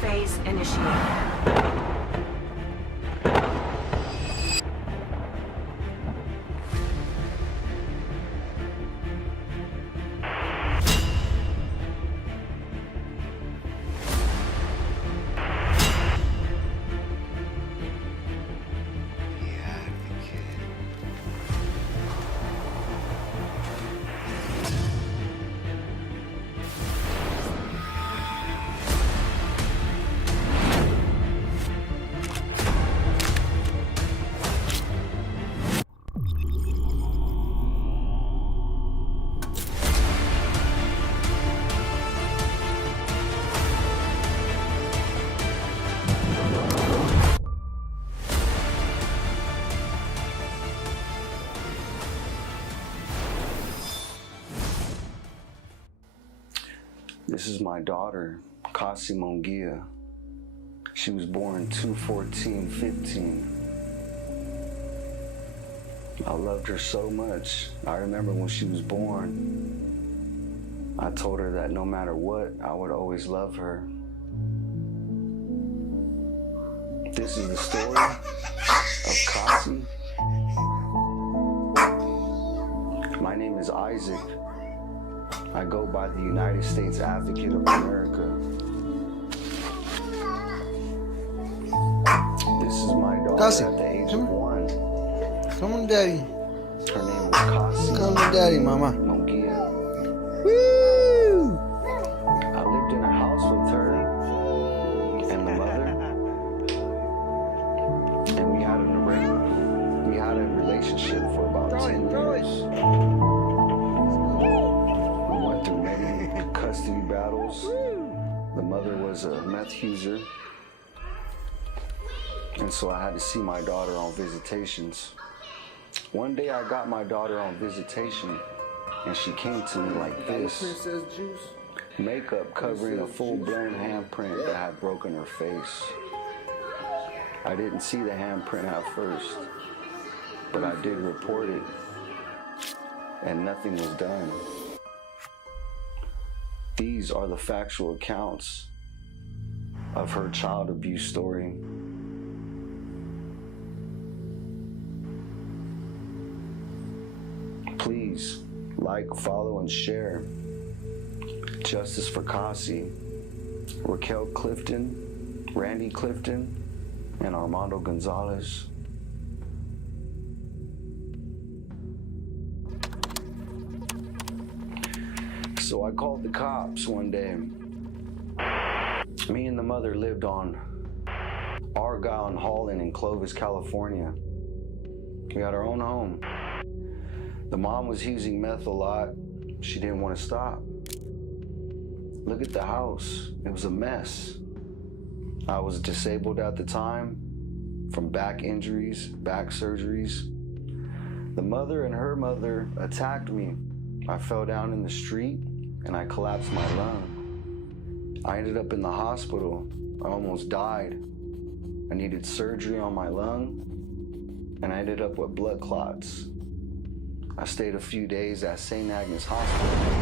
phase initiated. This is my daughter, Caasi Mongia. She was born 2/14/15. I loved her so much. I remember when she was born, I told her that no matter what, I would always love her. This is the story of Caasi. My name is Isaac. I go by the United States Advocate of America. This is my daughter Caasi, at the age of 1. Come on, Daddy. Her name is Caasi. Come on, Daddy, Mama. Mongia. Woo! I lived in a house with her and the mother, and we had a relationship for about 10 years. Custody battles. The mother was a meth user, and so I had to see my daughter on visitations. One day I got my daughter on visitation, and she came to me like this. Makeup covering a full-blown handprint that had broken her face. I didn't see the handprint at first, but I did report it, and nothing was done. These are the factual accounts of her child abuse story. Please like, follow, and share. Justice for Caasi, Racquel Clifton, Randy Clifton, and Armando Gonzalez. So I called the cops one day. Me and the mother lived on Argyle and Holland in Clovis, California. We had our own home. The mom was using meth a lot. She didn't want to stop. Look at the house. It was a mess. I was disabled at the time from back injuries, back surgeries. The mother and her mother attacked me. I fell down in the street and I collapsed my lung. I ended up in the hospital. I almost died. I needed surgery on my lung, and I ended up with blood clots. I stayed a few days at St. Agnes Hospital,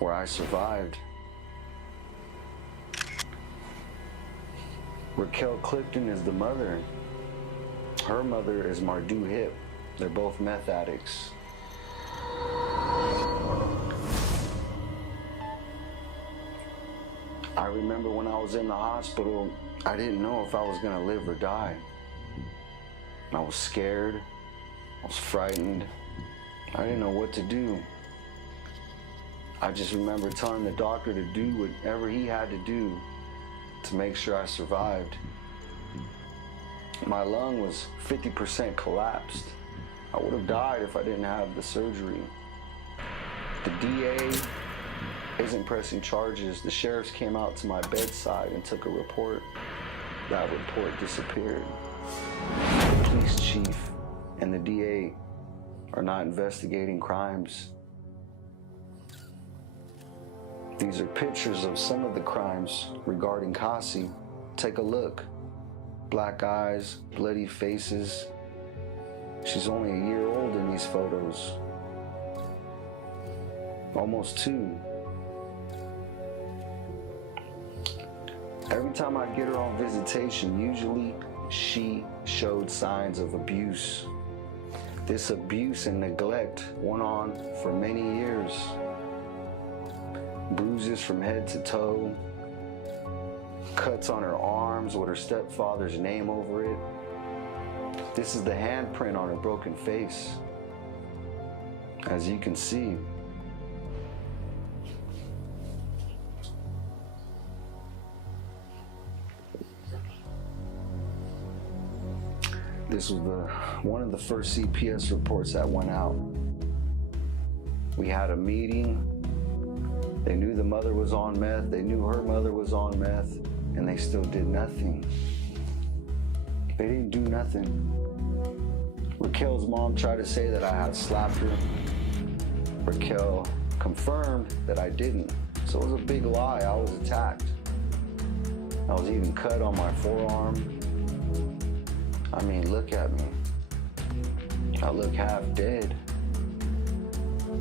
where I survived. Racquel Clifton is the mother. Her mother is Mardu Hip. They're both meth addicts. I remember when I was in the hospital, I didn't know if I was gonna live or die. I was scared, I was frightened, I didn't know what to do. I just remember telling the doctor to do whatever he had to do to make sure I survived. My lung was 50% collapsed. I would have died if I didn't have the surgery. The DA isn't pressing charges. The sheriffs came out to my bedside and took a report. That report disappeared. The police chief and the DA are not investigating crimes. These are pictures of some of the crimes regarding Caasi. Take a look. Black eyes, bloody faces. She's only a year old in these photos. Almost 2. Every time I'd get her on visitation, usually she showed signs of abuse. This abuse and neglect went on for many years. Bruises from head to toe, cuts on her arms with her stepfather's name over it. This is the handprint on her broken face. As you can see, this was one of the first CPS reports that went out. We had a meeting. They knew the mother was on meth. They knew her mother was on meth, and they still did nothing. They didn't do nothing. Racquel's mom tried to say that I had slapped her. Racquel confirmed that I didn't. So it was a big lie. I was attacked. I was even cut on my forearm. I mean, look at me. I look half dead.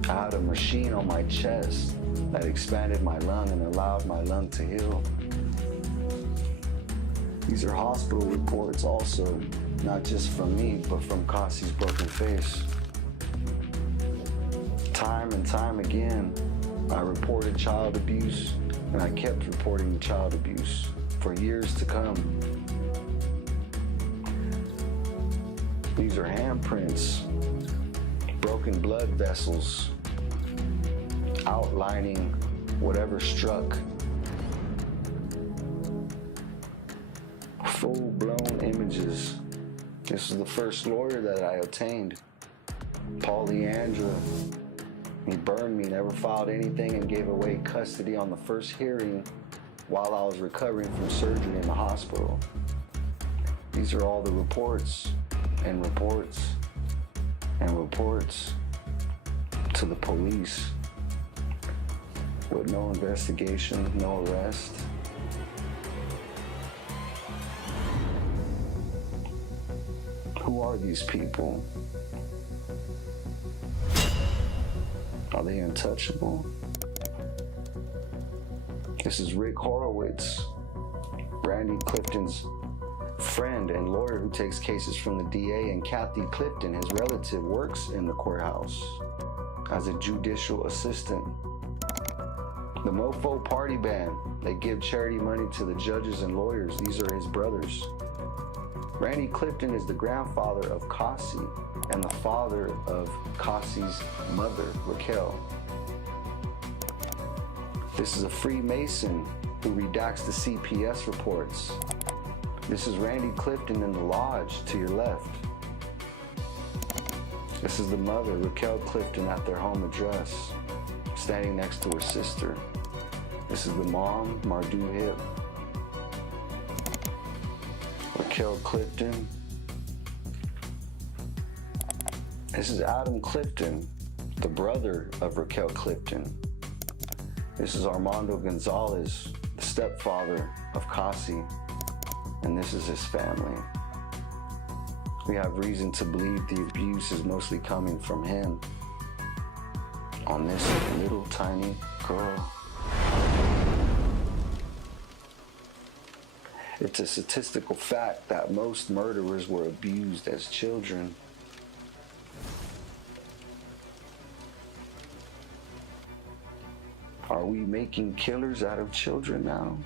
I had a machine on my chest that expanded my lung and allowed my lung to heal. These are hospital reports also, not just from me, but from Caasi's broken face. Time and time again, I reported child abuse, and I kept reporting child abuse for years to come. These are handprints, broken blood vessels, outlining whatever struck. Full-blown images. This is the first lawyer that I obtained, Paul Leandra. He burned me, never filed anything, and gave away custody on the first hearing while I was recovering from surgery in the hospital. These are all the reports and reports and reports to the police with no investigation, no arrest. Who are these people? Are they untouchable? This is Rick Horowitz, Randy Clifton's friend and lawyer who takes cases from the DA, and Kathy Clifton, his relative, works in the courthouse as a judicial assistant. The Mofo Party Band, they give charity money to the judges and lawyers. These are his brothers. Randy Clifton is the grandfather of Caasi and the father of Caasi's mother, Racquel. This is a Freemason who redacts the CPS reports. This is Randy Clifton in the lodge to your left. This is the mother, Racquel Clifton, at their home address, standing next to her sister. This is the mom, Mardu Hip. Racquel Clifton. This is Adam Clifton, the brother of Racquel Clifton. This is Armando Gonzalez, the stepfather of Caasi, and this is his family. We have reason to believe the abuse is mostly coming from him on this little tiny girl. It's a statistical fact that most murderers were abused as children. Are we making killers out of children now?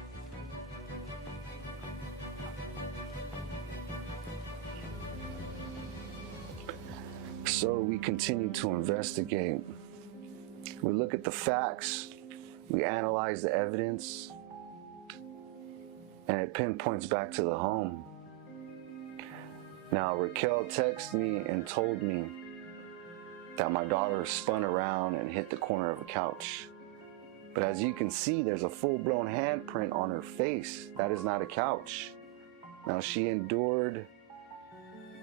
So we continue to investigate. We look at the facts, we analyze the evidence, and it pinpoints back to the home. Now, Racquel texted me and told me that my daughter spun around and hit the corner of a couch. But as you can see, there's a full-blown handprint on her face. That is not a couch. Now, she endured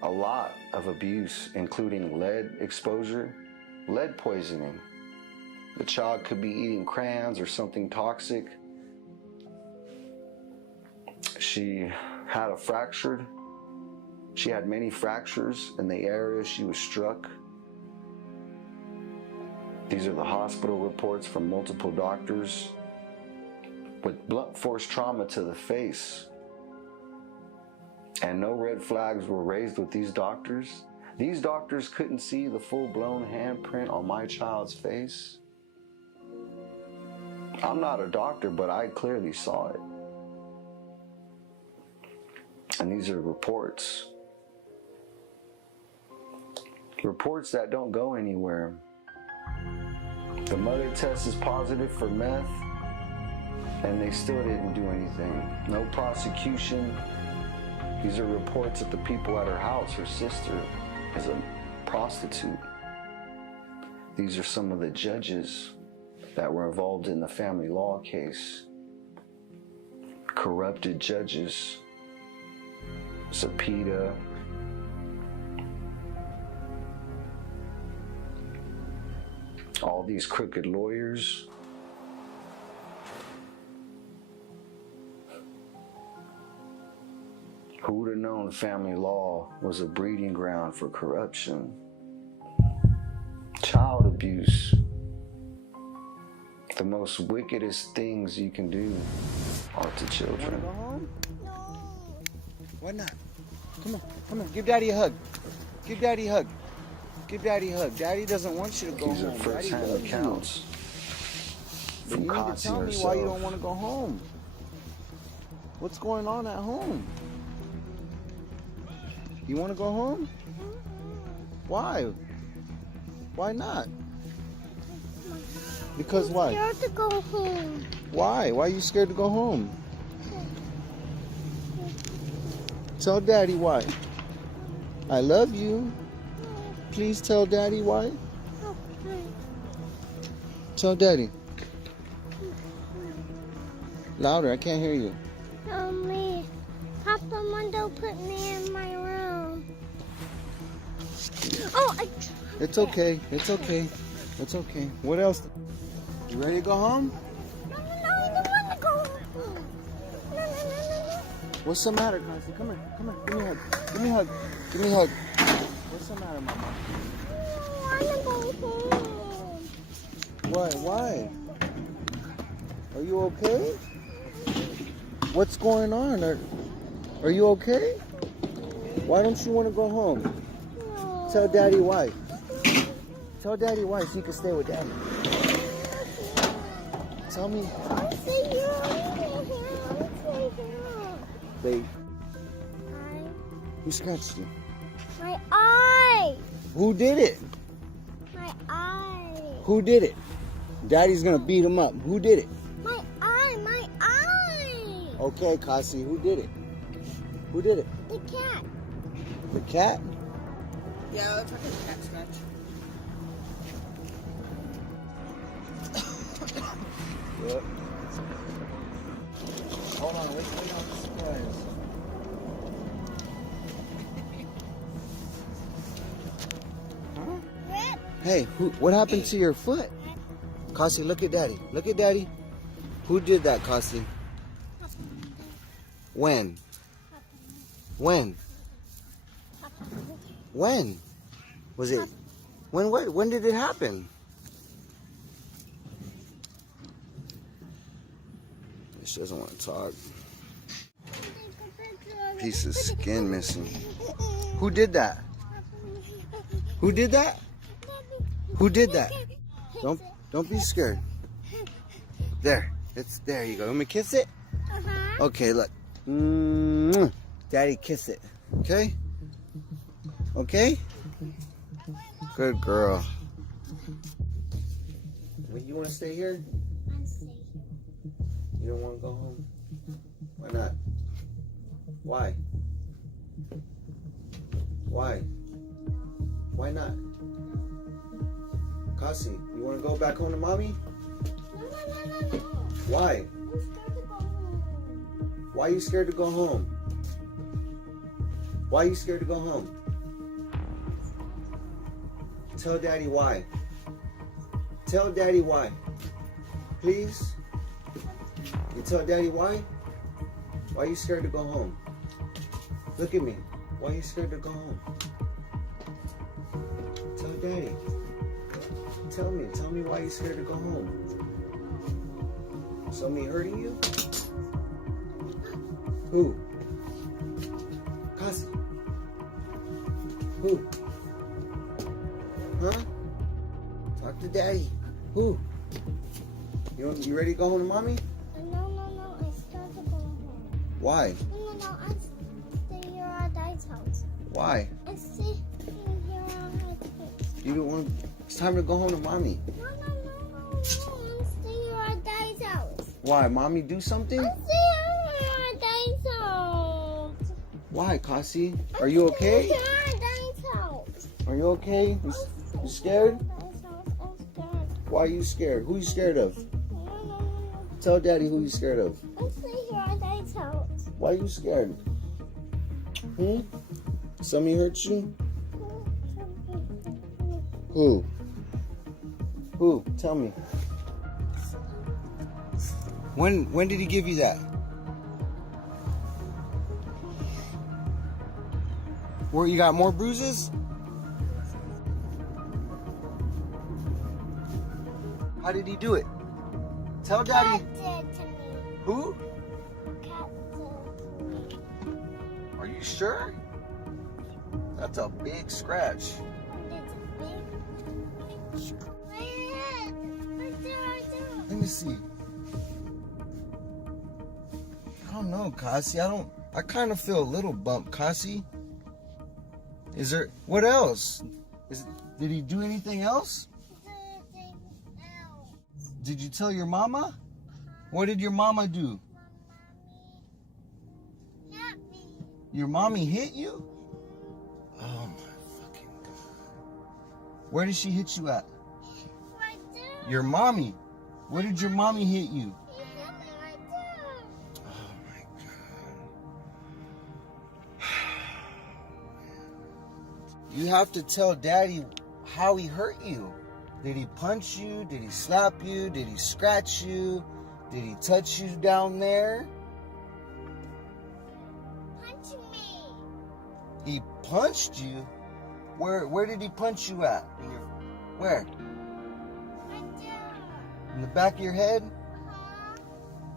a lot of abuse, including lead exposure, lead poisoning. The child could be eating crayons or something toxic. She had many fractures in the area she was struck. These are the hospital reports from multiple doctors. with blunt force trauma to the face, and no red flags were raised with these doctors. These doctors couldn't see the full-blown handprint on my child's face. I'm not a doctor, but I clearly saw it. And these are reports. Reports that don't go anywhere. The mother test is positive for meth, and they still didn't do anything. No prosecution. These are reports of the people at her house. Her sister is a prostitute. These are some of the judges that were involved in the family law case. Corrupted judges. Subpoena. All these crooked lawyers. Who would have known family law was a breeding ground for corruption? Child abuse. The most wickedest things you can do are to children. Go home? No. Why not? Come on, come on. Give Daddy a hug. Give Daddy a hug. Give Daddy a hug. Daddy doesn't want you to go These home. are first-hand accounts But from you need to Caasi tell me herself. why you don't want to go home. What's going on at home? You want to go home? Why? Why not? Because why? I'm scared to go home. Why? Why are you scared to go home? Tell Daddy why. I love you. Please tell Daddy why. Okay. Tell Daddy. Louder, I can't hear you. Tell me. Papa Mondo put me in my room. Oh, It's okay. It's okay. It's okay. What else? You ready to go home? No, I don't want to go home. No. What's the matter, Caasi? Come here. Come here. Give me a hug. Give me a hug. Give me a hug. What's the matter, Mama? I don't want to go home. Why? Why? Are you okay? What's going on? Are you okay? Why don't you want to go home? No. Tell Daddy why. Tell Daddy why so you can stay with Daddy. Tell me. I see you. Babe, who scratched you? My eye. Who did it? My eye. Who did it? Daddy's gonna beat him up. Who did it? My eye. My eye. Okay, Caasi, who did it? Who did it? The cat. The cat? Yeah, it's like a cat scratch. Yep. Hold on, wait on the surprise. Rip. Hey, what happened to your foot? Caasi, look at Daddy. Look at Daddy. Who did that, Caasi? When? When? When? Was it? When did it happen? She doesn't want to talk. Piece of skin missing. Who did that? Who did that? Who did that? Don't be scared. There. There you go. Let me kiss it? Uh-huh. Okay, look. Daddy, kiss it. Okay? Okay? Good girl. You want to stay here? You don't want to go home? Why not? Why? Why? Why not? Caasi, you want to go back home to Mommy? No. Why? I'm scared to go home. Why are you scared to go home? Why are you scared to go home? Tell Daddy why. Tell Daddy why. Please? You tell Daddy why? Why are you scared to go home? Look at me. Why are you scared to go home? Tell Daddy. Tell me why you're scared to go home. Somebody hurting you? Who? Caasi. Who? Huh? Talk to daddy. Who? You ready to go home to mommy? No. I still to go home. Why? No. I stay here at Daddy's house. Why? I stay here at Daddy's house. You don't want. It's time to go home to mommy. No. I'm staying here at Daddy's house. Why? Mommy do something? I'm staying here at Daddy's house. Why, Caasi? Are you okay? Here at Daddy's house. Are you okay? You scared? Daddy's house. I'm scared. Why are you scared? Who are you scared of? No. Tell daddy who you scared of. I'm staying here at Daddy's house. Why are you scared? Somebody hurt you? Who? Who? Tell me. When did he give you that? Where you got more bruises? How did he do it? Tell daddy. Cat did to me. Who? Cat did to me. Are you sure? That's a big scratch. It's a big. My head. Right there. Let me see. I don't know, Caasi. I kind of feel a little bump, Caasi. Is there, what else? Did he do anything else? Did you tell your mama? What did your mama do? Hit me. Your mommy hit you? Oh my fucking God. Where did she hit you at? Right there. Your mommy. Where did your mommy hit you? He hit me right there. Oh my God. You have to tell daddy how he hurt you. Did he punch you? Did he slap you? Did he scratch you? Did he touch you down there? Punching me. He punched you? Where did he punch you at? Where? Right there. In the back of your head? Uh-huh.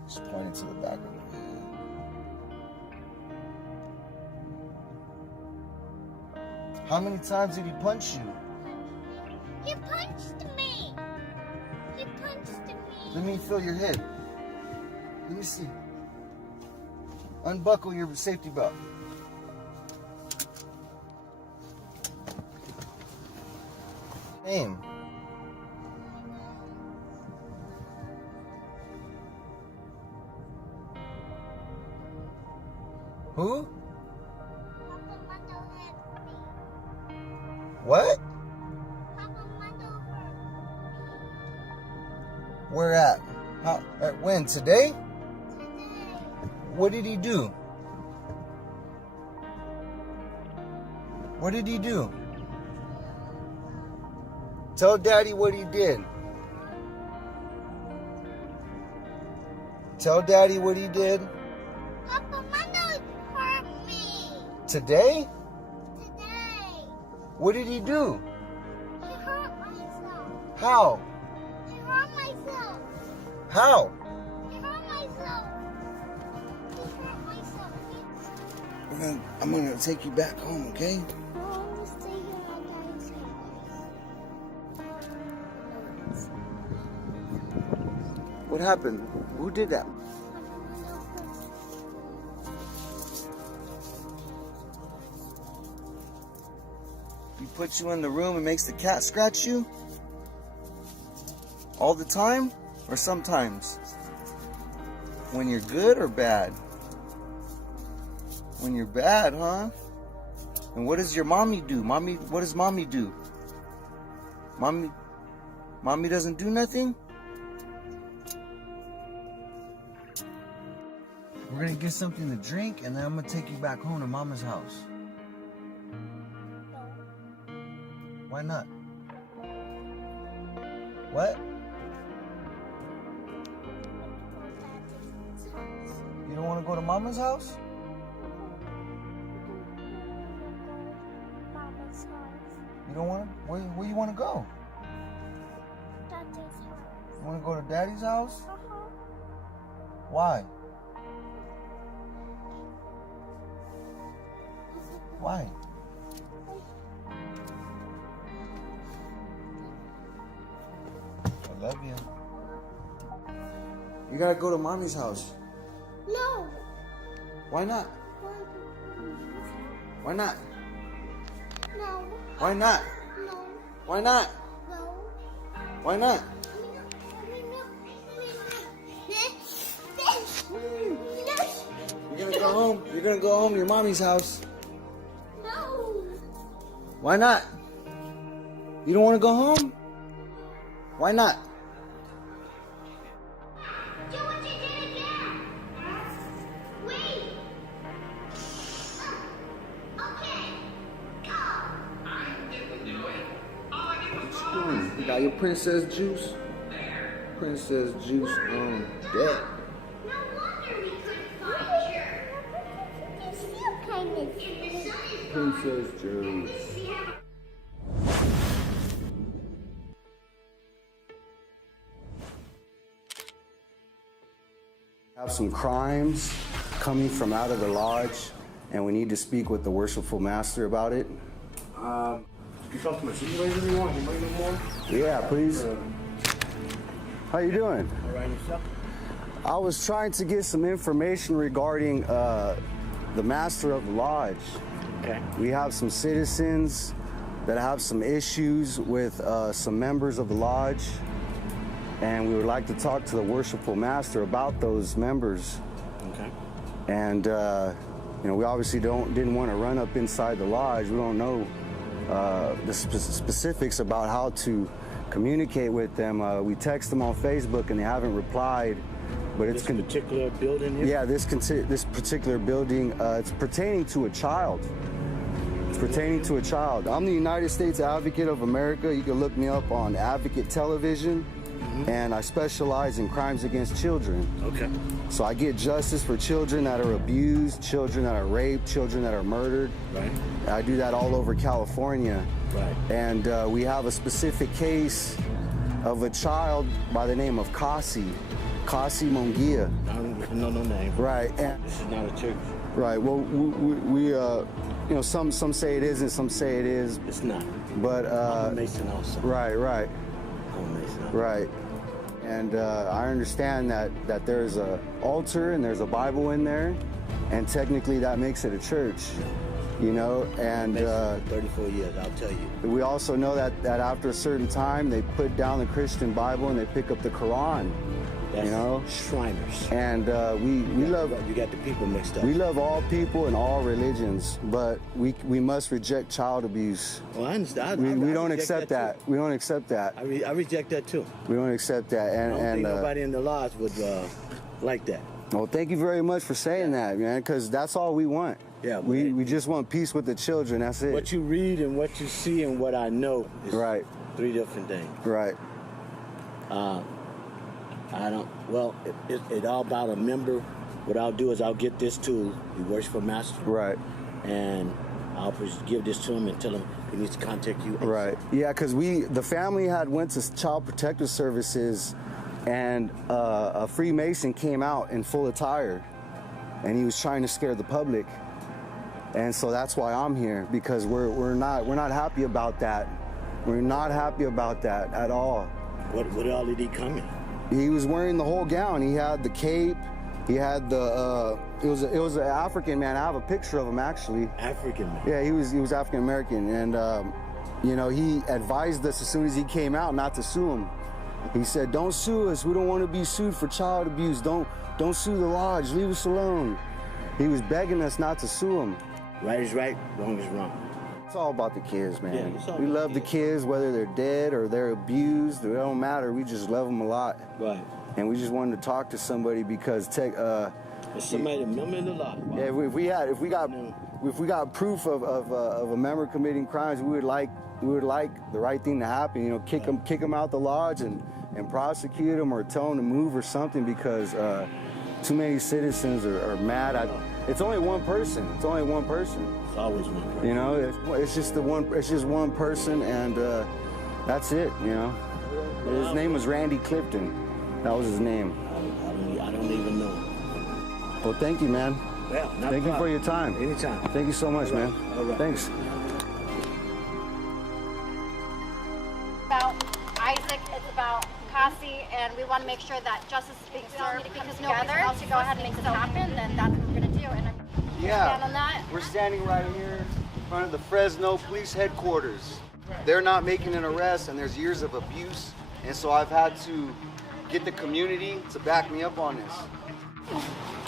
Just pointing to the back of your head. How many times did he punch you? He punched me. He punched me. Let me feel your head. Let me see. Unbuckle your safety belt. Name. Who? Armando hit me. What? Armando hurt Where at? How? At when? Today? me. Today. What did he do? What did he do? Tell daddy what he did. Tell daddy what he did. Armando hurt me. Today? Today. What did he do? He hurt myself. How? He hurt myself. How? He hurt myself. He hurt myself. I'm gonna take you back home, okay? I want to stay here at Daddy's house. What happened? Who did that? He puts you in the room and makes the cat scratch you? All the time? Or sometimes? When you're good or bad? When you're bad, huh? And what does your mommy do? What does mommy do? Mommy doesn't do nothing? We're gonna get something to drink and then I'm gonna take you back home to Mama's house. Why not? What? You don't want to go to Mama's house? Mama's house. You don't want to? Where you want to go? Daddy's house. You want to go to Daddy's house? Uh-huh. Why? Why? I love you. You gotta go to mommy's house. No. Why not? Why not? No. Why not? No. Why not? No. Why not? You're gonna go home. You're gonna go home to your mommy's house. No. Why not? You don't want to go home? Why not? Do what you did again. Wait. Okay. Go. What you doing? You got your princess juice? Princess juice on deck. No wonder we couldn't find you. It's still kind of. Princess juice. Have some crimes coming from out of the lodge, and we need to speak with the worshipful master about it. You talk to my supervisor if you want. You might know more. Yeah, please. How you doing? All right, yourself? I was trying to get some information regarding the master of the lodge. Okay. We have some citizens that have some issues with some members of the lodge, and we would like to talk to the worshipful master about those members. Okay. And we obviously didn't want to run up inside the lodge. We don't know the specifics about how to communicate with them. We text them on Facebook and they haven't replied. But it's This particular building here? yeah, this particular building, it's pertaining to a child. It's pertaining to a child. I'm the United States Advocate of America. You can look me up on Advocate Television, and I specialize in crimes against children. Okay. So I get justice for children that are abused, children that are raped, children that are murdered. Right. I do that all over California. Right. And we have a specific case of a child by the name of Caasi Mongia. I don't know no name. Right. And, This is not a church. right. Well, we some say it isn't, some say it is. It's not. But I'm a Mason also. right. I'm a Mason. Right. And I understand that there's a altar and there's a Bible in there, and technically that makes it a church, and Mason for 34 years, I'll tell you. we also know that after a certain time they put down the Christian Bible and they pick up the Quran, That's Shriners. and we love You got the people mixed up. we love all people and all religions, but we must reject child abuse. Well, I understand. We I don't reject accept that. too. We don't accept that. I reject that too. We don't accept that. I don't think And nobody in the lodge would like that. well, thank you very much for saying that, man, because that's all we want. Yeah, we just want peace with the children. That's it. What you read and what you see and what I know is Right. three different things. Right. It's all about a member. What I'll do is I'll get this to the worshipful master. Right. And I'll give this to him and tell him he needs to contact you. Right. Yeah, because the family had went to Child Protective Services, and a Freemason came out in full attire, and he was trying to scare the public. And so that's why I'm here, because we're not happy about that. We're not happy about that at all. What all did he come in? He was wearing the whole gown. He had the cape. He had the. It was an African man. I have a picture of him actually. African man. Yeah, he was African American, and he advised us as soon as he came out not to sue him. He said, "Don't sue us. We don't want to be sued for child abuse. Don't sue the lodge. Leave us alone." He was begging us not to sue him. Right is right, wrong is wrong. It's all about the kids, man. Yeah, it's all We about love the kids, whether they're dead or they're abused. It don't matter. We just love them a lot. Right. And we just wanted to talk to somebody because There's somebody, a member in the lodge. Wow. yeah, if we got proof of a member committing crimes, we would like the right thing to happen. Kick them out the lodge and prosecute them or tell them to move or something, because too many citizens are mad. It's only one person. It's only one person. It's always one person. It's just one person, and that's it. His name was Randy Clifton. That was his name. I don't even know. Well, thank you, man. Well, not Thank you a for problem. your time. Anytime. Thank you so much, All right. man. All right. Thanks. About Isaac, it's about Caasi, and we want to make sure that justice is being served because nobody else to go ahead and make this happen, then that's what we're going to do. And I'm stand on that. We're standing right here in front of the Fresno police headquarters. They're not making an arrest, and there's years of abuse, and so I've had to get the community to back me up on this.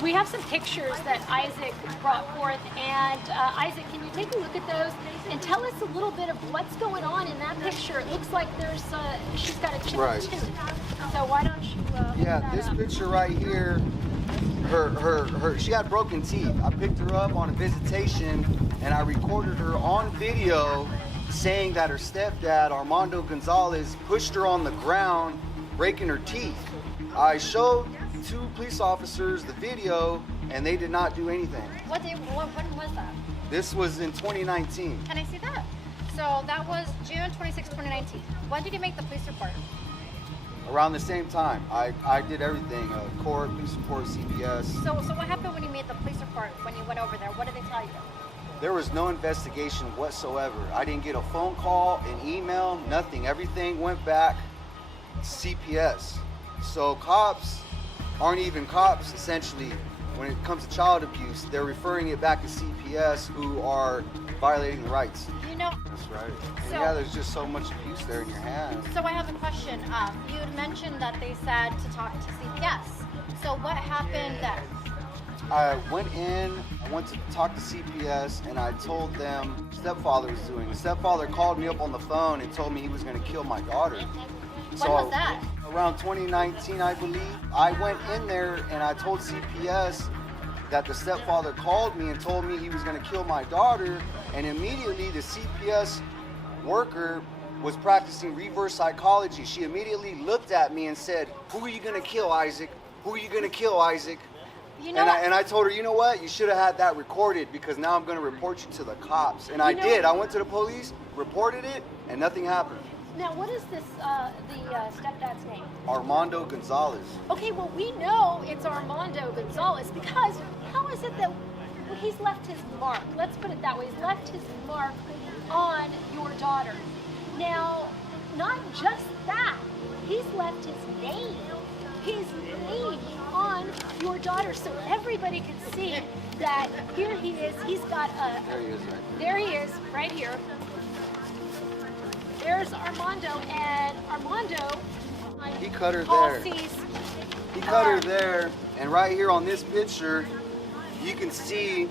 We have some pictures that Isaac brought forth, and Isaac, can you take a look at those and tell us a little bit of what's going on in that picture? It looks like there's she's got a child too. So why don't you? Yeah, this picture right here, she had broken teeth. I picked her up on a visitation, and I recorded her on video saying that her stepdad, Armando Gonzalez, pushed her on the ground, breaking her teeth. I showed 2 police officers the video, and they did not do anything. When was that? This was in 2019. Can I see that? So that was June 26, 2019. When did you make the police report? Around the same time. I did everything, court, police report, CPS. So what happened when you made the police report, when you went over there? What did they tell you? There was no investigation whatsoever. I didn't get a phone call, an email, nothing. Everything went back to CPS. So cops aren't even cops, essentially, when it comes to child abuse. They're referring it back to CPS, who are violating the rights. You know. That's right. And So- yeah, there's just so much abuse there in your hands. So I have a question. You had mentioned that they said to talk to CPS. So what happened then? I went to talk to CPS, and I told them stepfather was doing. The stepfather called me up on the phone and told me he was going to kill my daughter. When was that? Around 2019, I believe. I went in there and I told CPS that the stepfather called me and told me he was going to kill my daughter, and immediately the CPS worker was practicing reverse psychology. She immediately looked at me and said, "Who are you going to kill, Isaac? Who are you going to kill, Isaac?" You know And I told her, you know what? You should have had that recorded, because now I'm going to report you to the cops. And I did. I went to the police, reported it, and nothing happened. Now, what is this? The stepdad's name? Armando Gonzalez. Okay, well, we know it's Armando Gonzalez because how is it that he's left his mark? Let's put it that way. He's left his mark on your daughter. Now, not just that, he's left his name on your daughter, so everybody can see that here he is. He's got a. There he is, right? There he is, right here. There's Armando, and Armando. He cut her Paul there. sees. He cut her there, and right here on this picture, you can see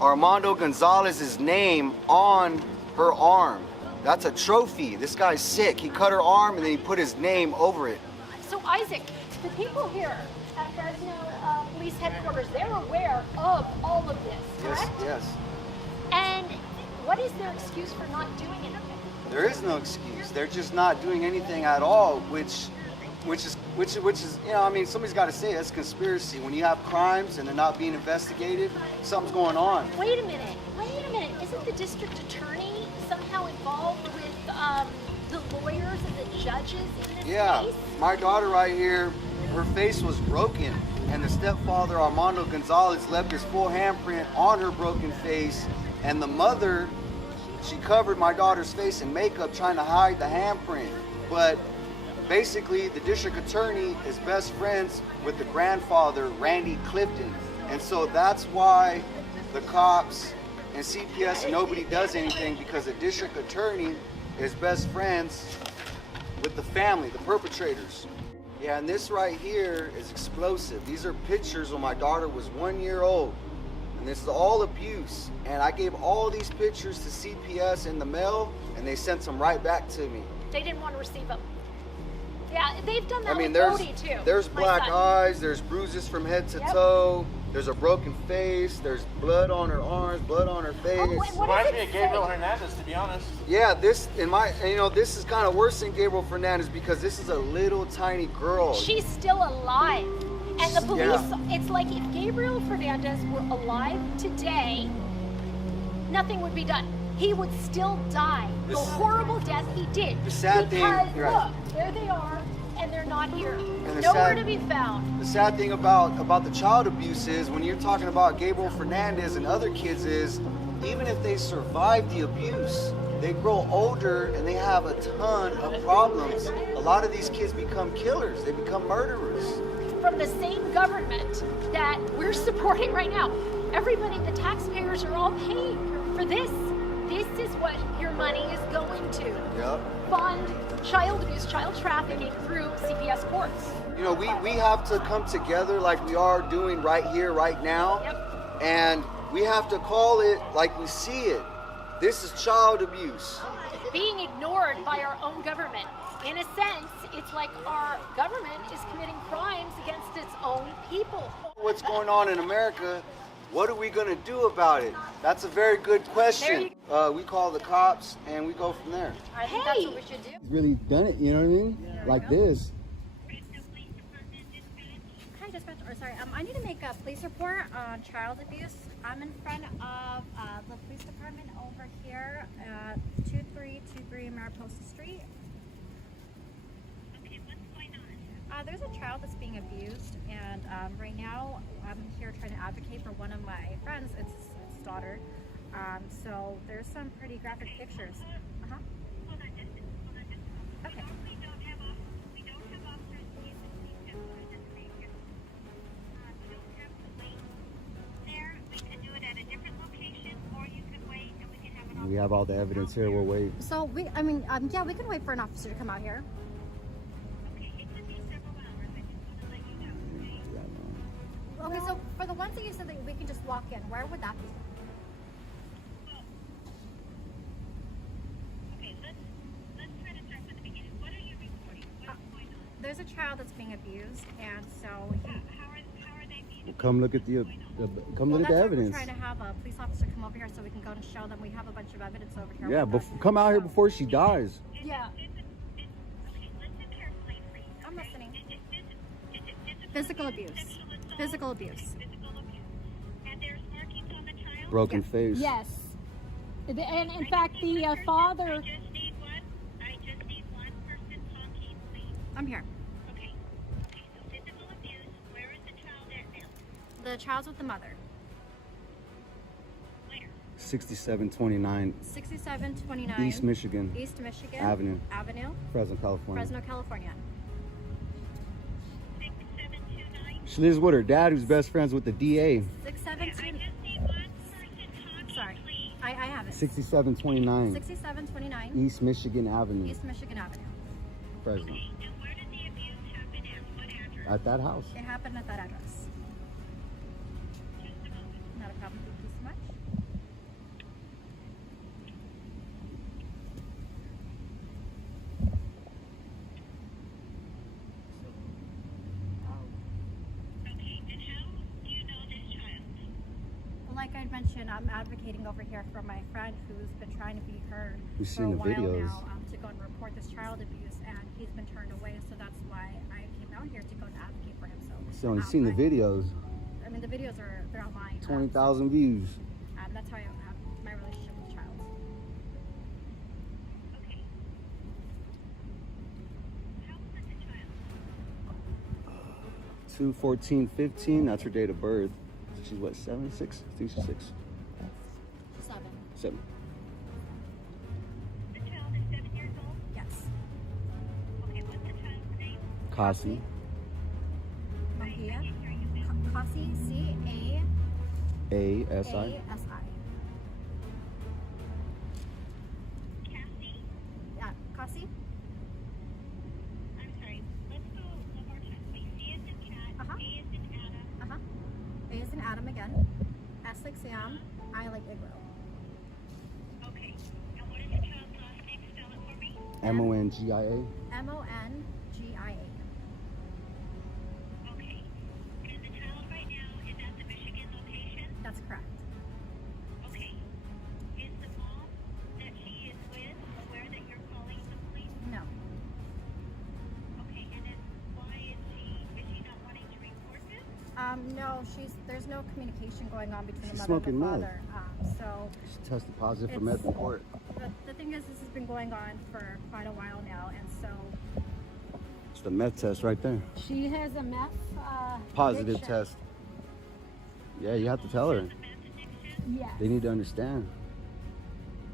Armando Gonzalez's name on her arm. That's a trophy. This guy's sick. He cut her arm, and then he put his name over it. So Isaac, the people here at Fresno Police Headquarters, they're aware of all of this, correct? Yes. And what is their excuse for not doing anything? There is no excuse. They're just not doing anything at all, which is, you know, I mean, somebody's got to say that's conspiracy. When you have crimes and they're not being investigated, something's going on. Wait a minute. Isn't the district attorney somehow involved with the lawyers and the judges in this case? My daughter right here, her face was broken, and the stepfather, Armando Gonzalez, left his full handprint on her broken face, and the mother, she covered my daughter's face in makeup trying to hide the handprint. But basically, the district attorney is best friends with the grandfather, Racquel Clifton. And so that's why the cops and CPS and nobody does anything, because the district attorney is best friends with the family, the perpetrators. Yeah, and this right here is explosive. These are pictures when my daughter was 1 year old. And this is all abuse. And I gave all these pictures to CPS in the mail, and they sent them right back to me. They didn't want to receive them. Yeah, they've done that I mean, with there's Bodie too. there's my black son. eyes, there's bruises from head to Yep. toe, there's a broken face, there's blood on her arms, blood on her face. Oh, what Reminds does me it of Gabriel say? Hernandez, to be honest. Yeah, this this is kind of worse than Gabriel Fernandez, because this is a little tiny girl. She's still alive. And the police, Yeah. it's like if Gabriel Fernandez were alive today, nothing would be done. He would still die. The horrible death he did. The sad thing- because, right. look, there they are, and they're not not here. the Nowhere sad- to be found. The sad thing about the child abuse is when you're talking about Gabriel Fernandez and other kids is even if they survive the abuse, they grow older and they have a ton of problems. A lot of these kids become killers. They become murderers. From the same government that we're supporting right now. Everybody, the taxpayers are all paying for this. This is what your money is going to. Yep. Fund child abuse, child trafficking through CPS courts. You know, we have to come together like we are doing right here, right now. Yep. And we have to call it like we see it. This is child abuse. Being ignored by our own government. In a sense, it's like our government is committing crimes against its own people. What's going on in America? What are we going to do about it? That's a very good question. We call the cops and we go from there. I think that's what we should do. He's really done it, you know what I mean? Like this. Hi, dispatch. Or sorry, I need to make a police report on child abuse. I'm in front of the police department over here at 2323 Mariposa Street. Okay, what's going on? There's a child that's being abused, and right now I'm here trying to advocate for one of my friends. It's his daughter. So there's some pretty graphic pictures. Hold on just a minute. Okay. We don't have officers in the police headquarters in the region. We don't have to wait there. We can do it at a different location, or you could wait and we can have an officer. We have all the evidence here, we'll wait. So we can wait for an officer to come out here. Okay, it could be several hours. I just want to let you know, okay? Okay, so for the ones that you said that we can just walk in, where would that be? Okay, let's try to start from the beginning. What are you reporting? What's going on? There's a child that's being abused, and so How are they being? Come look at the come look at the that's why evidence. we're trying to have a police officer come over here so we can go and show them we have a bunch of evidence over here. Yeah, come out here before she dies. Yeah. Okay, listen carefully, please. I'm listening. Is it Physical abuse. Physical abuse. physical abuse? And there's markings on the child? Broken face. Yes. And in fact, the father. I just need one person talking, please. I'm here. Okay, so physical abuse, where is the child at now? The child's with the mother. Where? 6729 6729 East Michigan East Michigan Avenue, Avenue, Fresno, California. Fresno, California. 6729? She lives with her dad, who's best friends with the DA. 6729. I just need one person talking, Sorry, please. I have it. 6729 6729 East Michigan Avenue, East Michigan Avenue. Fresno. Okay, and where did the abuse happen at? What address? At that house. It happened at that address. Just a moment. Not a problem. Thank you so much. Okay, and how do you know this child? Like I mentioned, I'm advocating over here for my friend who's been trying to be heard We've for seen a the while videos. now to go and report this child abuse, and he's been turned away. So that's why I came out here to go and advocate for him. So She's only seen the videos. I mean, the videos they're online. 20,000 views. That's how I have my relationship with the child. Okay. How old is the child? 2/14/15. That's her date of birth. She's what, 7, 6? I think she's 6. 7. The child is 7 years old? Yes. Okay, what's the child's name? Caasi. Mongia. Hear you, ma'am. Caasi. ASI. CAASI. Caasi? Yeah. Caasi. I'm sorry. Let's go one more time, please. C is in cat. Uh-huh. A is in Adam. A is in Adam again. S like Sam. I like Igloo. Okay. And what is the child's last name? Spell it for me. MONGIA. MONGIA. Okay. And the child right now is at the Michigan location? That's correct. Okay. Is the mom that she is with aware that you're calling the police? No. Okay. And then why is she not wanting to report this? No. There's no communication going on between She's the mother and smoking the meth. father. So She tested positive for It's- meth in court. the thing is, this has been going on for quite a while now, and so It's the meth test right there. She has a meth Positive addiction. test. Yeah, you have to tell her. Yes. They need to understand.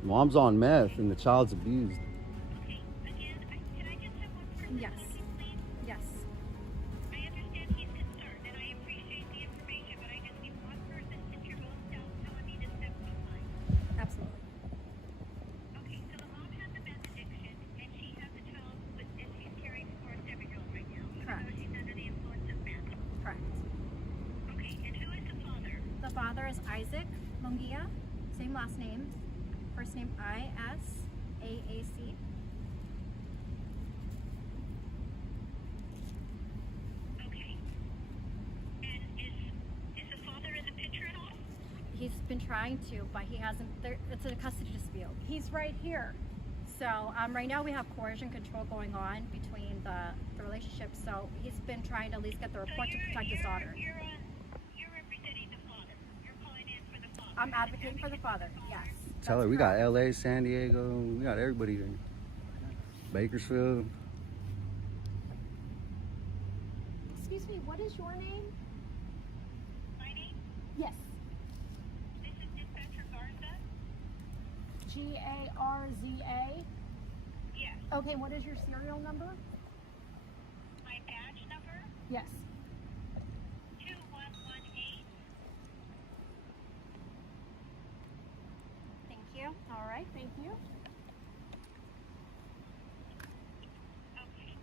Mom's on meth and the child's abused. Okay, again, can I just have one person Yes. looking, please? Yes. I understand he's concerned, and I appreciate the information, but I just need one person to your own self telling me to step aside. Absolutely. Okay, so the mom has a meth addiction, and she has a child and she's caring for a 7-year-old right now. Even Correct. though she's under the influence of meth. Correct. Okay, and who is the father? The father is Isaac Mongia, same last name. First name I-S-A-A-C. Okay. And is the father in the picture at all? He's been trying to, but he hasn't. It's a custody dispute. He's right here. So right now we have coercion control going on between the relationship. So he's been trying to at least get the report to protect his daughter. You're representing the father. You're calling in for the father. I'm advocating for the father. Yes. Tell her we got LA, San Diego, we got everybody here. Bakersfield. Excuse me, what is your name? My name? Yes. This is Dispatcher Garza. Garza? Yes. Okay, what is your serial number? My badge number? Yes. 2118. Thank you. All right. Thank you. Okay.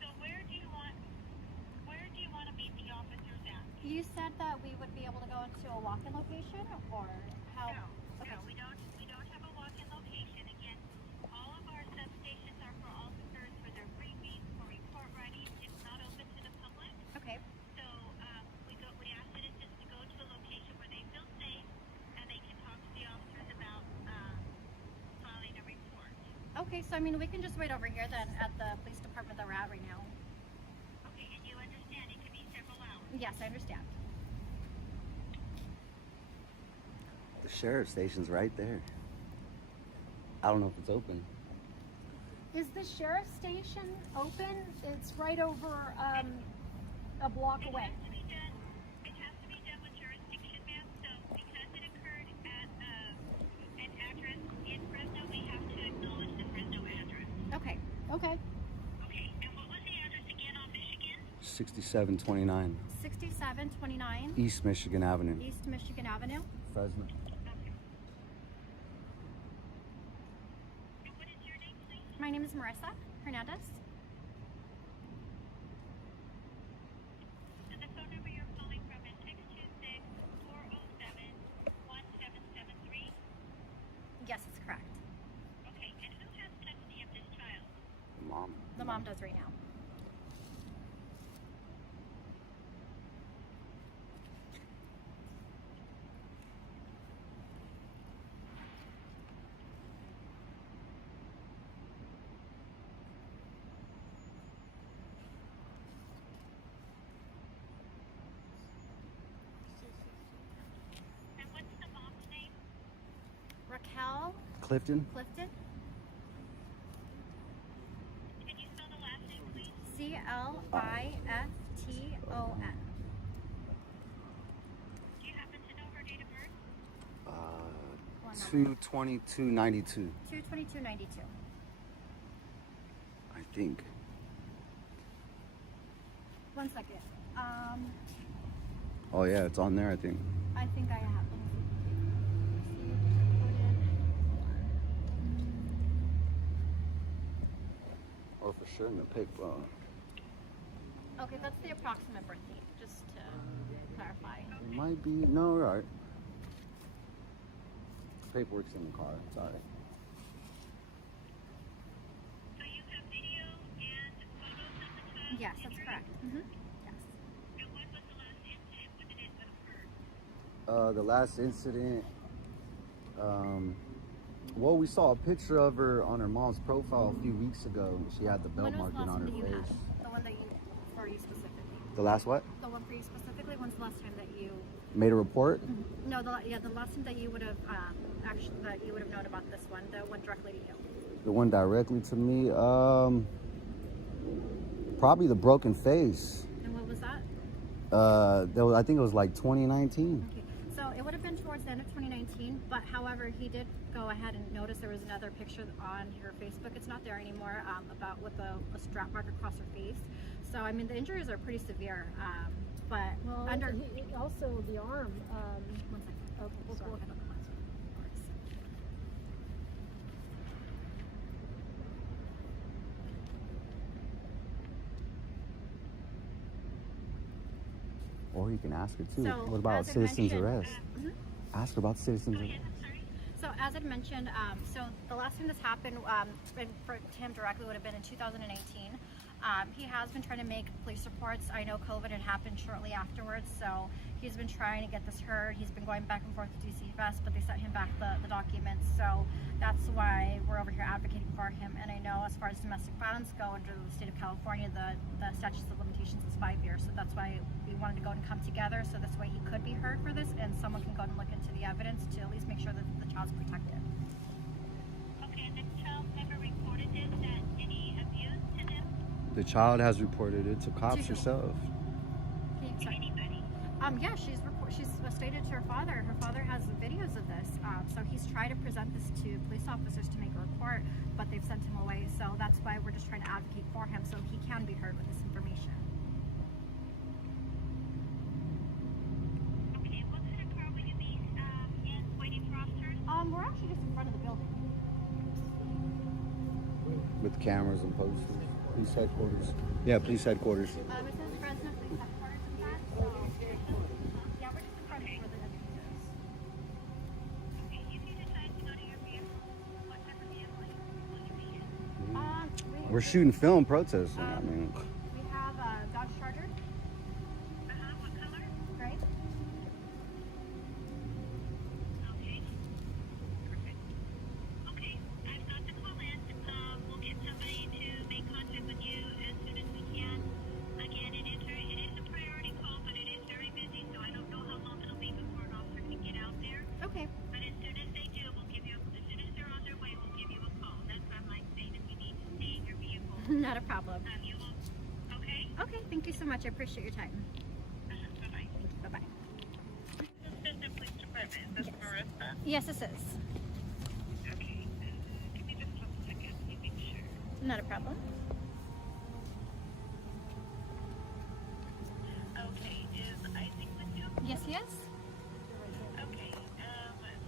So where do you want to meet the officers at? You said that we would be able to go into a walk-in location, or how? No, Okay. no, we don't have a walk-in location. Again, all of our substations are for officers for their briefings, for report writing. It's not open to the public. Okay. So we ask citizens to go to a location where they feel safe and they can talk to the officers about filing a report. Okay. So I mean, we can just wait over here then at the police department that we're at right now. Okay, and you understand it could be several hours. Yes, I understand. The sheriff station's right there. I don't know if it's open. Is the sheriff's station open? It's right over a block away. It has to be done with jurisdiction, ma'am. So because it occurred at an address in Fresno, we have to acknowledge the Fresno address. Okay. Okay. Okay, and what was the address again on Michigan? 6729 6729 East Michigan Avenue, East Michigan Avenue. Fresno. And what is your name, please? My name is Marissa Hernandez. And the phone number you're calling from is 626-407-1773. Yes, it's correct. Okay, and who has custody of this child? Mom. The mom does right now. And what's the mom's name? Racquel Clifton. Clifton. Can you spell the last name, please? C-L-I-F-T-O-N. Do you happen to know her date of birth? 22292, 22292. I think. One second. Oh yeah, it's on there, I think. I think I have. Let me see. Or for sure in the pic. Okay, that's the approximate birth date, just to clarify. It might be. No, we're alright. Paperwork's in the car. It's alright. So you have video and photos of the child? Yes, that's correct. Yes. And when was the last incident? When did it occur? The last incident. Well, we saw a picture of her on her mom's profile a few weeks ago. She had the belt When was the marking last on one her that you face. had? The one that you, for you specifically? The last what? The one for you specifically? When's the last time that you? Made a report? No, the last time that you would have actually that you would have known about this one that went directly to you. The one directly to me. probably the broken face. And what was that? I think it was like 2019. Okay, so it would have been towards the end of 2019, but however, he did go ahead and notice there was another picture on her Facebook. It's not there anymore, about with a strap mark across her face. So, I mean, the injuries are pretty severe, but Well, also the arm. One second. Okay, We'll go ahead on the last one. Or you can ask her too. So, What about as I citizen's mentioned- arrest? Ask her about citizen's arrest. So as I mentioned, so the last time this happened, and for him directly would have been in 2018. He has been trying to make police reports. I know COVID had happened shortly afterwards, so he's been trying to get this heard. He's been going back and forth to DCFS, but they sent him back the documents. So that's why we're over here advocating for him. And I know as far as domestic violence go under the state of California, the statute of limitations is 5 years. So that's why we wanted to go and come together, so this way he could be heard for this, and someone can go and look into the evidence to at least make sure that the child's protected. Okay, and the child never reported this, that any abuse to them? The child has reported it to cops To who? herself. To anybody? Yeah, she's stated to her father. Her father has videos of this, so he's tried to present this to police officers to make a report, but they've sent him away. So that's why we're just trying to advocate for him, so he can be heard with this information. Okay, what kind of car will you be in waiting for officers? We're actually just in front of the building. With cameras and posters. Police headquarters. Yeah, police headquarters. It says Fresno Police Headquarters in that, so yeah, we're just in front of where the entrance is. Okay, if you decide to go to your vehicle, what type of vehicle will you be in? We're shooting film protesting. I mean, We have a Dodge Charger, What color? right? Okay. Perfect. Okay, I've got the call in. We'll get somebody to make contact with you as soon as we can. Again, it is a priority call, but it is very busy, so I don't know how long it'll be before an officer can get out there. Okay. But as soon as they do, as soon as they're on their way, we'll give you a call. That's why I'm like saying if you need to stay in your vehicle, Not a problem. you will. Okay? Okay, thank you so much. I appreciate your time. Bye-bye. Bye-bye. This is the police department. Is this Marissa? Yes, this is. Okay. Give me just 1 second. Let me make sure. Not a problem. Okay. Is Isaac with you? Yes, he is. Okay.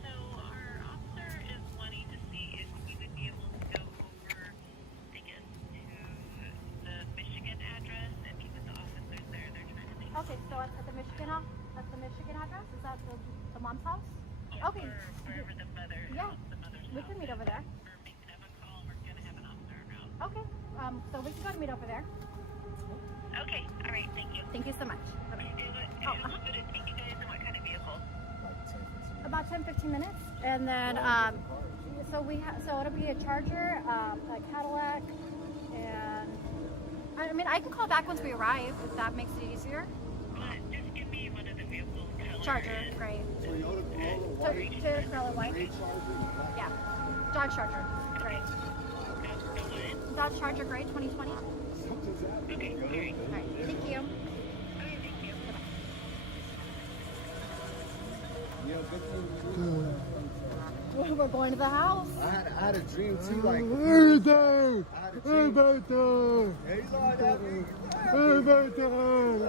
So our officer is wanting to see if we would be able to go over, I guess, to the Michigan address and meet with the officers there. They're trying to make Okay, so at the Michigan address, is that the mom's house? Okay. or wherever the mother Yeah, the mother's we can meet over there. We're making them a call. We're gonna have an officer around. Okay, so we can go and meet over there. Okay. All right. Thank you. Thank you so much. Bye-bye. How long would it take you guys, and what kind of vehicle? About 10-15 minutes, and then so it'll be a Charger, a Cadillac, and I mean I can call back once we arrive if that makes it easier. Just give me one of the vehicles. Charger, great. Toyota Corolla white. Yeah, Dodge Charger, great. Dodge Charger, great, 2020. Okay. All right. All right, thank you. Okay. Thank you. We're going to the house. I had a dream too, like. Hey there! I had a Hey dream. back there! Hey, he's all happy. Hey back there!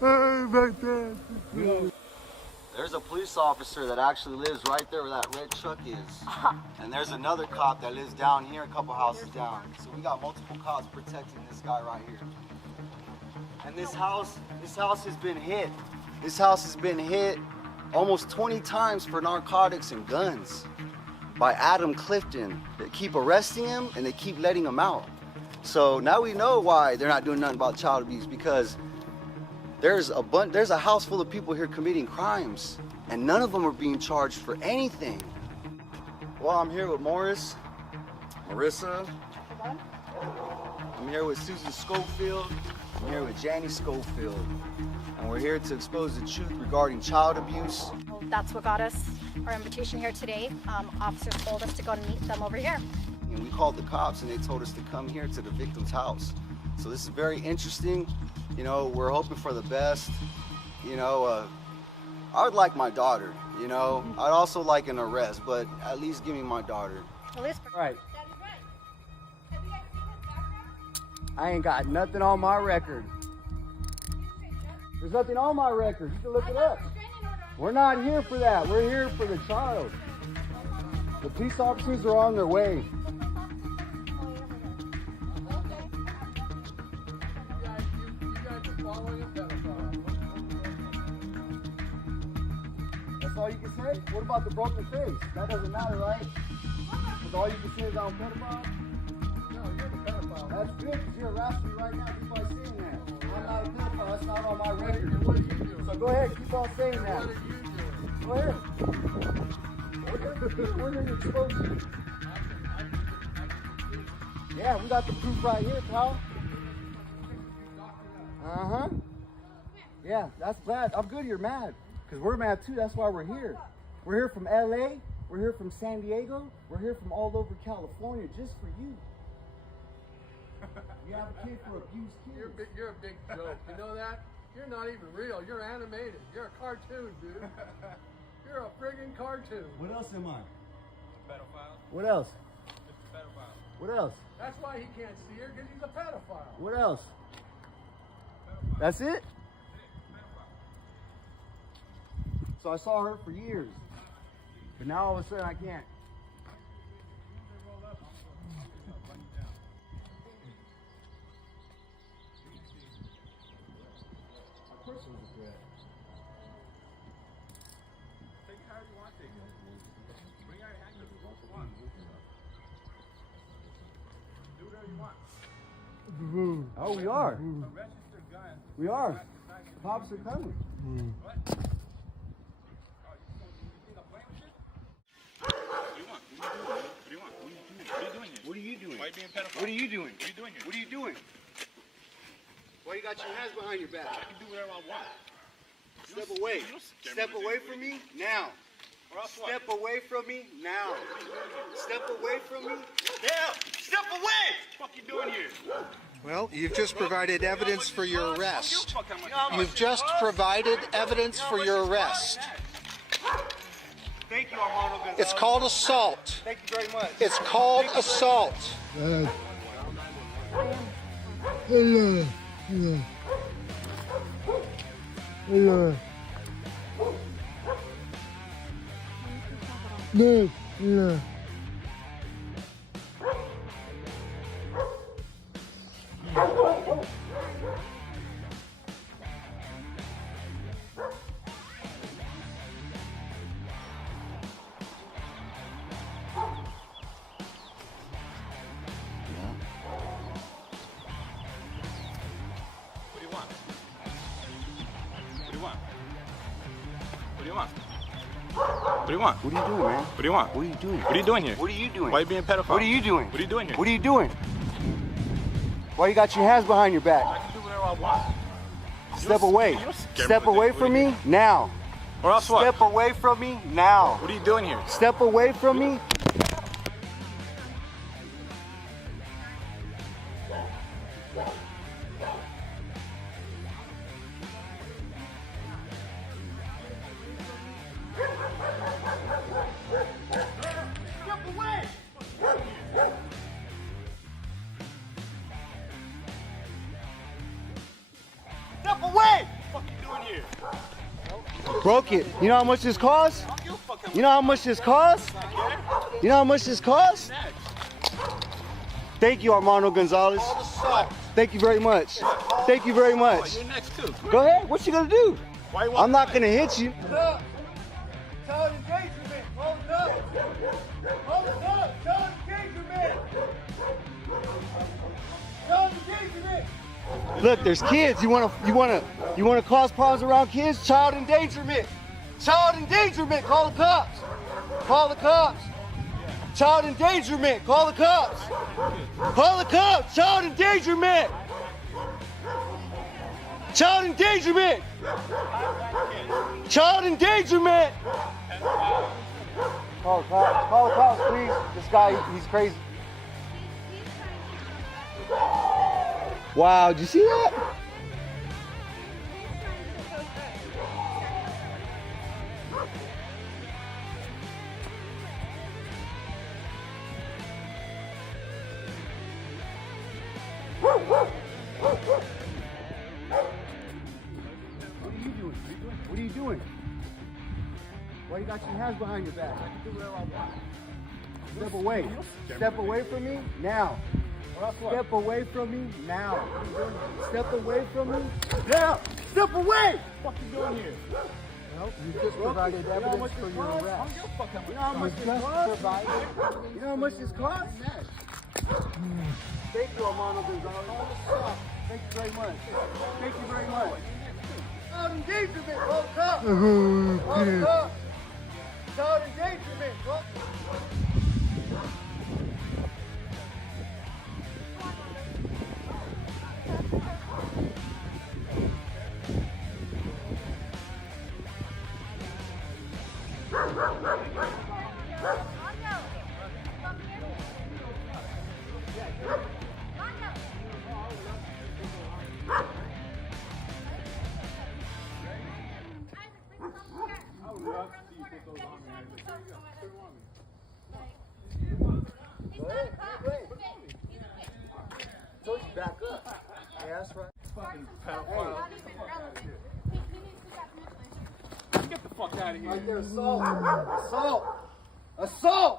Hey back there! There's a police officer that actually lives right there where that red truck is. And there's another cop that lives down here, a couple houses down. So we got multiple cops protecting this guy right here. And this house has been hit. This house has been hit almost 20 times for narcotics and guns by Adam Clifton. They keep arresting him and they keep letting him out. So now we know why they're not doing nothing about child abuse, because there's a house full of people here committing crimes, and none of them are being charged for anything. Well, I'm here with Morris, Marissa. I'm here with Susan Schofield. I'm here with Janie Schofield. And we're here to expose the truth regarding child abuse. Well, that's what got us our invitation here today. Officers told us to go and meet them over here. and we called the cops, and they told us to come here to the victim's house. So this is very interesting. You know, we're hoping for the best. You know, I would like my daughter, you know. I'd also like an arrest, but at least give me my daughter. Right. I ain't got nothing on my record. There's nothing on my record. You can look it up. We're not here for that. We're here for the child. The police officers are on their way. That's all you can say? What about the broken face? That doesn't matter, right? That's all you can say is I'm a pedophile? No, you're the pedophile. That's good, because you're harassing me right now just by saying that. I'm not a pedophile. That's not on my record. What are you doing? So go ahead, keep on saying that. What are you doing? Go ahead. We're going to expose you. Yeah, we got the proof right here, pal. Uh-huh. Yeah, that's bad. I'm good you're mad. Because we're mad too, that's why we're here. We're here from LA, we're here from San Diego, we're here from all over California just for you. You advocate for abused kids. You're a big joke, you know that? You're not even real, you're animated. You're a cartoon, dude. You're a friggin' cartoon. What else am I? Pedophile. What else? Mr. Pedophile. What else? That's why he can't see her, because he's a pedophile. What else? That's it? So I saw her for years, but now all of a sudden I can't. Of course it was a threat. Take it however you want to take it. Bring out your handcuffs, do what you want. Do whatever you want. Oh, we are. A registered gun. We are. Cops are coming. What? What are you doing? Why are you being pedophile? What are you doing? What are you doing here? What are you doing? Why you got your hands behind your back? I can do whatever I want. Step away. Step away from me now. Or else what? Step away from me now. Step away from me now. Step away! What the fuck you doing here? Well, you've just provided evidence for your arrest. You've You've just provided evidence for your arrest. Thank you, Armando Gonzalez. It's called assault. Thank you very much. It's called assault. What do you want? What do you want? What do you want? What do you want? What are you doing, man? What do you want? What are you doing? What are you doing here? What are you doing? Why are you being a pedophile? What are you doing? What are you doing here? What are you doing? Why you got your hands behind your back? I can do whatever I want. Step away. Step away from me now. Or else what? Step away from me now. What are you doing here? Step away from me. Step away! What the fuck you doing here? Broke it. You know how much this costs? You know how much this costs? You know how much this costs? Thank you, Armando Gonzalez. Thank you very much. Thank you very much. You're next too. Go ahead. What you gonna do? Why you I'm not gonna hit you. Child endangerment. Hold it up. Hold it up. Child endangerment. Child endangerment. Look, there's kids. You wanna cause problems around kids? Child endangerment. Child endangerment. Call the cops. Call the cops. Child endangerment. Call the cops. Call the cops. Child endangerment. Child endangerment. Child endangerment. Call the cops. Call the cops, please. This guy, he's crazy. Wow, did you see that? What are you doing? Why you got your hands behind your back? I can do whatever I want. Step away. Step away from me now. Step away from me now. Step away from me now. Step away! What you doing here? Well, you just provided evidence for your arrest. You know how much this costs? You know how much this costs? Thank you, Armando Gonzalez. Thank you very much. Thank you very much. Child endangerment, hold up. Hold up. Child endangerment, hold up. Back up. Yeah, that's right. Fucking pedophile. Get the fuck out of here. Right there, assault. Assault. Assault.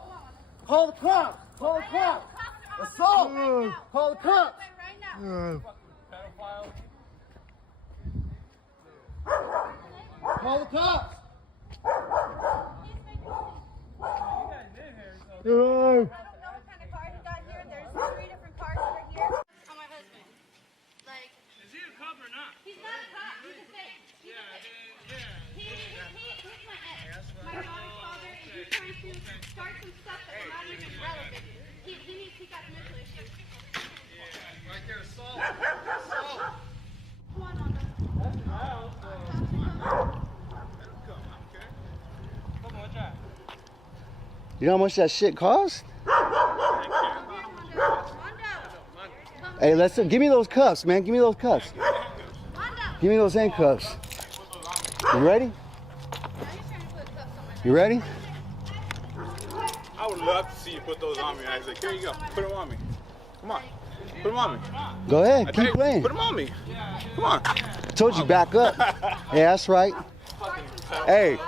Call the cops. Call the cops. Assault. Call the cops. Pedophile. Call the cops. Start some stuff that's not even relevant. He got mental issues. Yeah, right there, assault. Assault. Come on, Mama. That's the house. Come on, try. You know how much that shit cost? Hey, give me those cuffs, man. Give me those cuffs. Give me those handcuffs. You ready? You ready? I would love to see you put those on me. I was like, here you go. Put them on me. Come on. Put them on me. Go ahead. Keep playing. Put them on me. Come on. I told you back up. Yeah, that's right. Hey.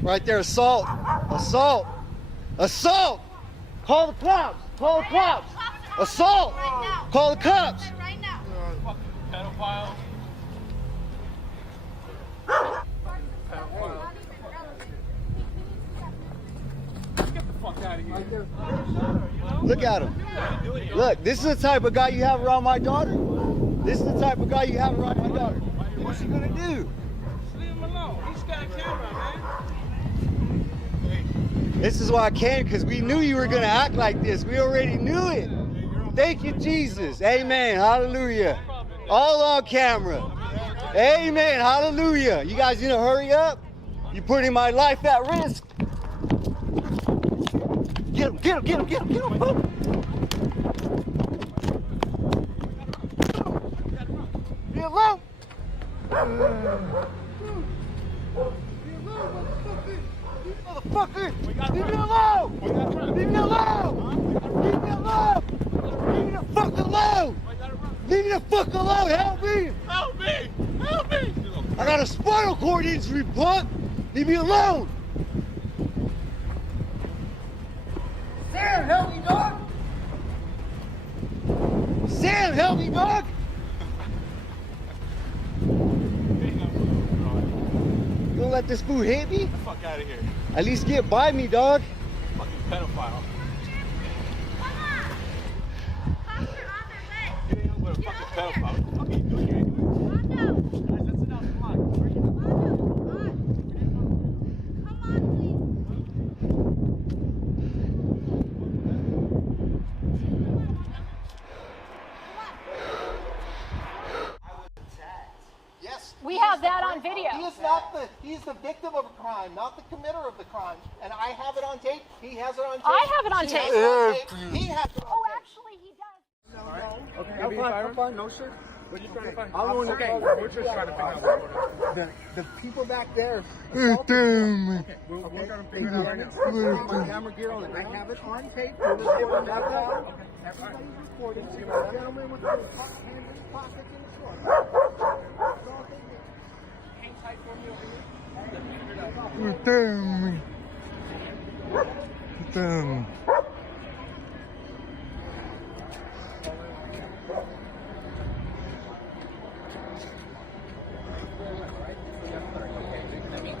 Right there, assault. Assault. Assault. Call the cops. Call the cops. Assault. Call the cops. Right now. Pedophile. Look at him. Look, this is the type of guy you have around my daughter. This is the type of guy you have around my daughter. What's he gonna do? Leave him alone. He's got a camera, man. This is why I came, because we knew you were gonna act like this. We already knew it. Thank you, Jesus. Amen. Hallelujah. All on camera. Amen. Hallelujah. You guys need to hurry up. You're putting my life at risk. Get him, get him, get him, get him, get him. Oh. Be alone. Motherfucker. Leave me alone. Leave me alone. Leave me alone. Leave me the fuck alone. Leave me the fuck alone. Help me. Help me. Help me. I got a spinal cord injury, punk. Leave me alone. Sam, help me, dog. Sam, help me, dog. You gonna let this fool hit me? Get the fuck out of here. At least get by me, dog. Fucking pedophile. You ain't no fucking pedophile. What the fuck are you doing here anyway? Guys, that's enough. Come on. We have that on video. He was He's the victim of a crime, not the committer of the crime. And I have it on tape. He has it on tape. I have it on tape. He has it on tape. Oh, actually, he does. Okay, I'm fine. No, sir. What are you trying to find? I'm going to We're just trying to figure out what the people back there. we're going to figure it out right now. My camera gear on it. I have it on tape. Everybody's recording. See the gentleman with the hand in his pockets in the store. Hang tight for me over here.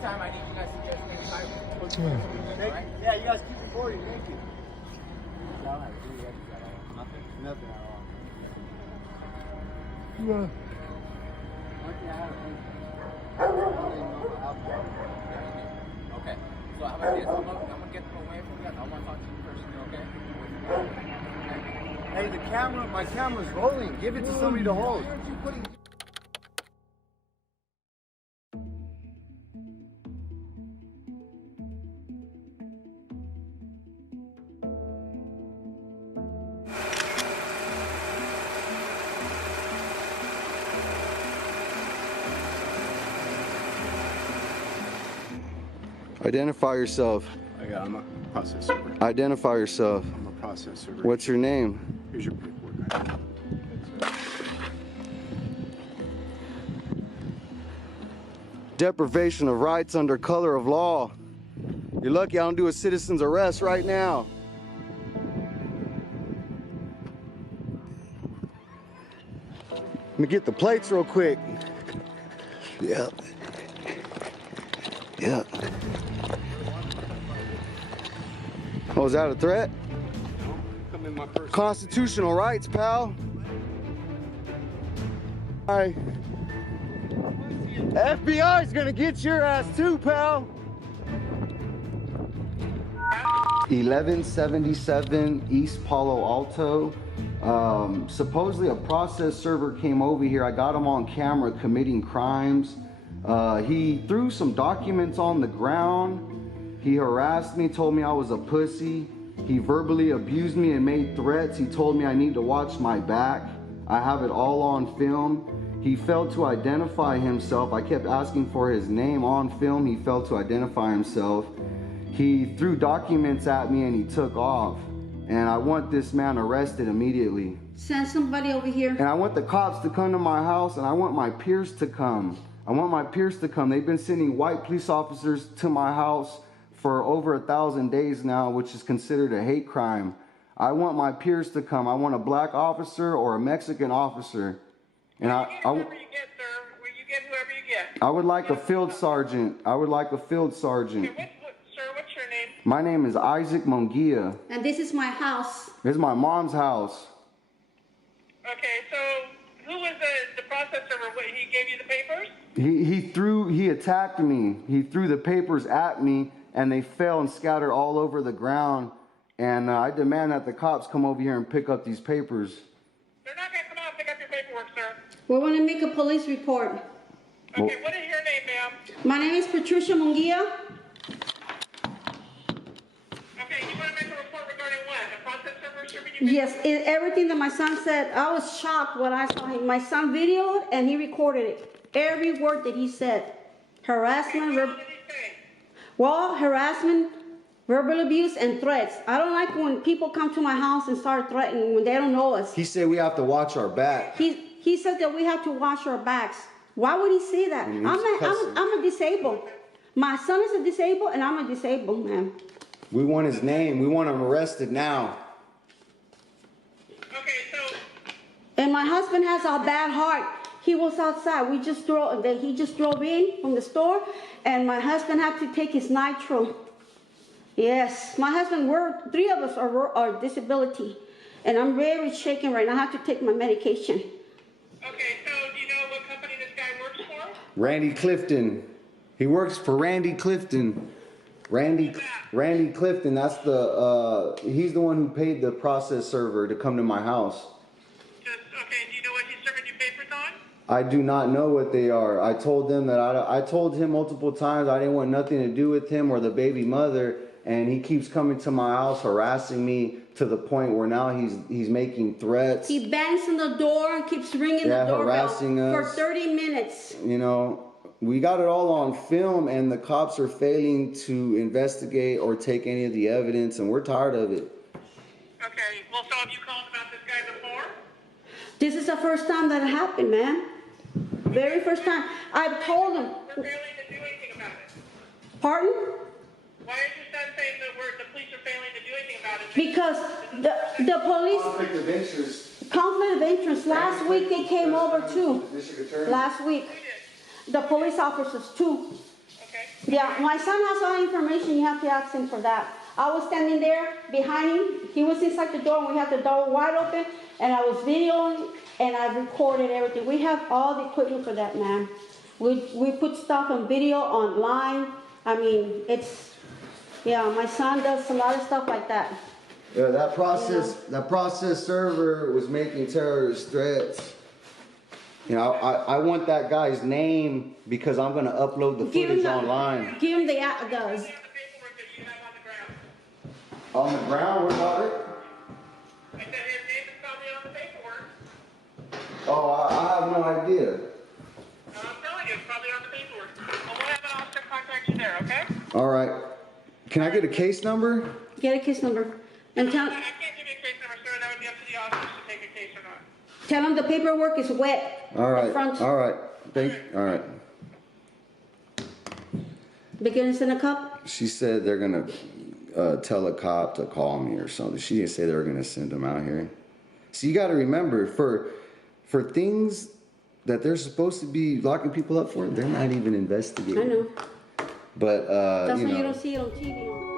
I need you guys to just hang tight. Yeah, you guys keep recording. Thank you. Nothing at all. Okay. So how about this? I'm gonna get them away from you. I want to talk to you personally, okay? Hey, my camera's rolling. Give it to somebody to hold. Identify yourself. I'm a process server. Identify yourself. I'm a process server. What's your name? Here's your paperwork. Deprivation of rights under color of law. You're lucky I don't do a citizen's arrest right now. Let me get the plates real quick. Yep. Yep. Oh, is that a threat? Come in my purse. Constitutional rights, pal. Hi. FBI's gonna get your ass too, pal. 1177 East Palo Alto. Supposedly a process server came over here. I got him on camera committing crimes. He threw some documents on the ground. He harassed me, told me I was a pussy. He verbally abused me and made threats. He told me I need to watch my back. I have it all on film. He failed to identify himself. I kept asking for his name on film. He failed to identify himself. He threw documents at me and he took off. And I want this man arrested immediately. Send somebody over here. And I want the cops to come to my house, and I want my peers to come. I want my peers to come. They've been sending white police officers to my house for over 1,000 days now, which is considered a hate crime. I want my peers to come. I want a black officer or a Mexican officer. And I would like a field sergeant. I would like a field sergeant. Okay, sir, what's your name? My name is Isaac Mongia. And this is my house. This is my mom's house. Okay, so who was the process server? He gave you the papers? He attacked me. He threw the papers at me, and they fell and scattered all over the ground. And I demand that the cops come over here and pick up these papers. They're not going to come out and pick up your paperwork, sir. We want to make a police report. Okay, what is your name, ma'am? My name is Patricia Mongia. Okay, you want to make a report regarding what? A process server serving you? Yes, everything that my son said, I was shocked when I saw him. My son videoed and he recorded it. Every word that he said. Harassment, harassment, verbal abuse, and threats. I don't like when people come to my house and start threatening when they don't know us. He said we have to watch our back. He said that we have to watch our backs. Why would he say that? I'm a disabled. My son is a disabled and I'm a disabled man. We want his name. We want him arrested now. Okay, so. And my husband has a bad heart. He was outside. He just drove in from the store, and my husband had to take his nitro. Yes, my husband, three of us are disability, and I'm very shaken right now. I have to take my medication. Okay, so do you know what company this guy works for? Randy Clifton. He works for Randy Clifton. Randy Clifton, that's he's the one who paid the process server to come to my house. Okay, do you know what he's serving you papers on? I do not know what they are. I told them that I told him multiple times I didn't want nothing to do with him or the baby mother, and he keeps coming to my house harassing me to the point where now he's making threats. He bangs on the door and keeps ringing the doorbell harassing us for 30 minutes. You know, we got it all on film, and the cops are failing to investigate or take any of the evidence, and we're tired of it. Okay, well, so have you called about this guy before? This is the first time that it happened, man. Very first time. I've told him. We're failing to do anything about it. Pardon? Why is your son saying that the police are failing to do anything about it? Because the police. Conflict of interest. Conflict of interest. Last week they came over too. Last week. The police officers too. Okay. Yeah, my son has all the information. You have to ask him for that. I was standing there behind him. He was inside the door, and we had the door wide open, and I was videoing, and I recorded everything. We have all the equipment for that, man. We put stuff on video, online. I mean, yeah, my son does a lot of stuff like that. Yeah, that process server was making terrorist threats. You know, I want that guy's name because I'm going to upload the footage online. Give him the On the ground, what about it? I said his name is probably on the paperwork. Oh, I have no idea. I'm telling you, it's probably on the paperwork. Well, we'll have an officer contact you there, okay? All right. Can I get a case number? Get a case number. And tell. I can't give you a case number, sir. That would be up to the officers to take a case or not. Tell him the paperwork is wet. All right. All right. All right. They're gonna send a cop? She said they're gonna tell a cop to call me or something. She didn't say they were gonna send them out here. So you got to remember, for things that they're supposed to be locking people up for, they're not even investigating. I know. But that's you why know, you don't see it on TV.